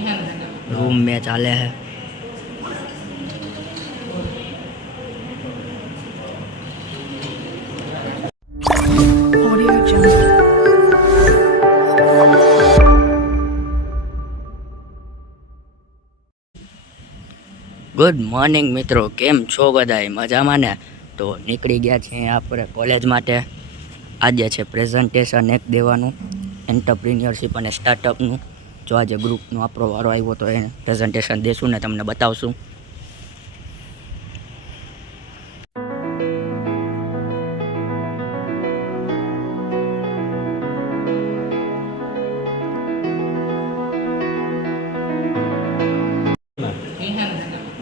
रूम में चाले है। Audio Jungle. गुड मॉर्निंग मित्रों, केम छो बधाई मजामां ने? तो निकળી ગયા છે આપણે કોલેજ માટે। આજે છે પ્રેઝન્ટેશન એક દેવાનું એન્ટરપ્રિન્યોરશિપ અને સ્ટાર્ટઅપનું। જો આજે ગ્રુપનો આપણો વારો આવ્યો તો એને પ્રેઝન્ટેશન દેશું ને તમને બતાવશું।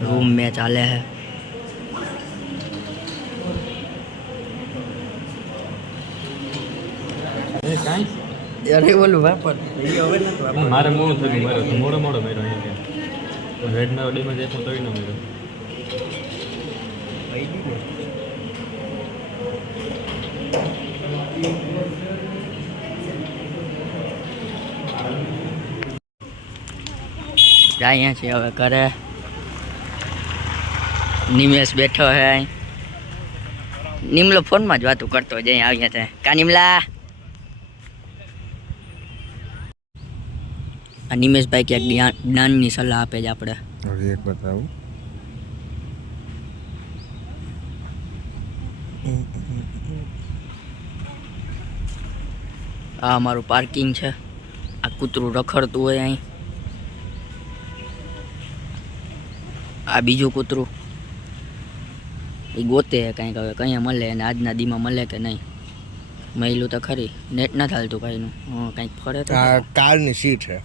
रूम में चाले है। અરે બોલું વાપર મારે મોડું થયું મારે તો મોડો મેળો અહીંયા રેડ ના ડેમેજ આપ્યો તોય ન મેળો અહીંયા છે હવે ઘરે। નિમેશ બેઠો હે। નિમલો ફોનમાં જ વાતું કરતો જઈ આવ્યા છે। કા નિમલા? આ નિમેશભાઈ ક્યાંક જ્ઞાનની સલાહ આપે છે આપણે। હવે એક બતાવું। આ અમારું પાર્કિંગ છે। આ કૂતરું રખડતું હોય અહીં। આ બીજું કૂતરું એ ગોતે કંઈક, હવે કંઈ મળે અને આજના દીમાં મળે કે નહીં મહિલું તો ખરી। નેટ ના ચાલતું ભાઈનું, કંઈક ફરે તો આ કારની સીટ છે।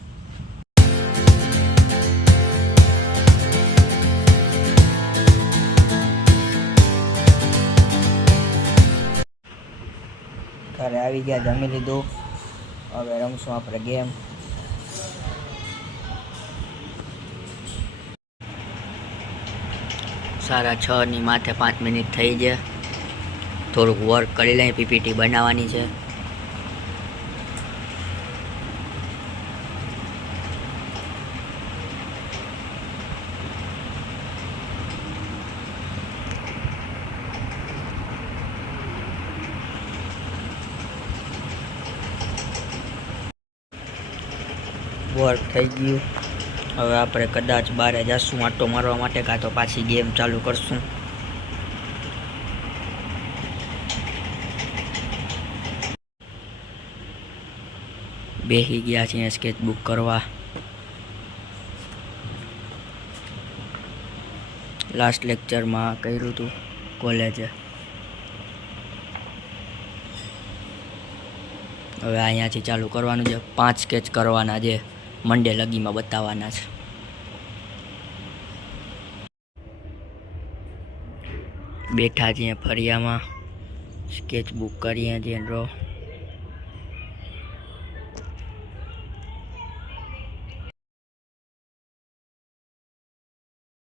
ઘરે આવી ગયા, જમી લીધું, હવે રમશું આપણે ગેમ। સાડા 6 ની માથે 5 મિનિટ થઈ છે। થોડુંક વર્ક કરી લઈએ, પીપીટી બનાવવાની છે। વર્ક થઈ ગયું। હવે આપણે કદાચ બહાર જઈશું આંટો મારવા માટે, કાં તો પાછી ગેમ ચાલુ કરશું। બેસી ગયા છીએ સ્કેચ બુક કરવા। લાસ્ટ લેક્ચરમાં કર્યું હતું કોલેજે। હવે અહીંયાથી ચાલુ કરવાનું છે। 5 સ્કેચ કરવાના છે, મંડે લગીમાં બતાવવાના છે। બેઠા છીએ ફરિયામાં, સ્કેચ બુક કરીએ છીએ ડ્રો।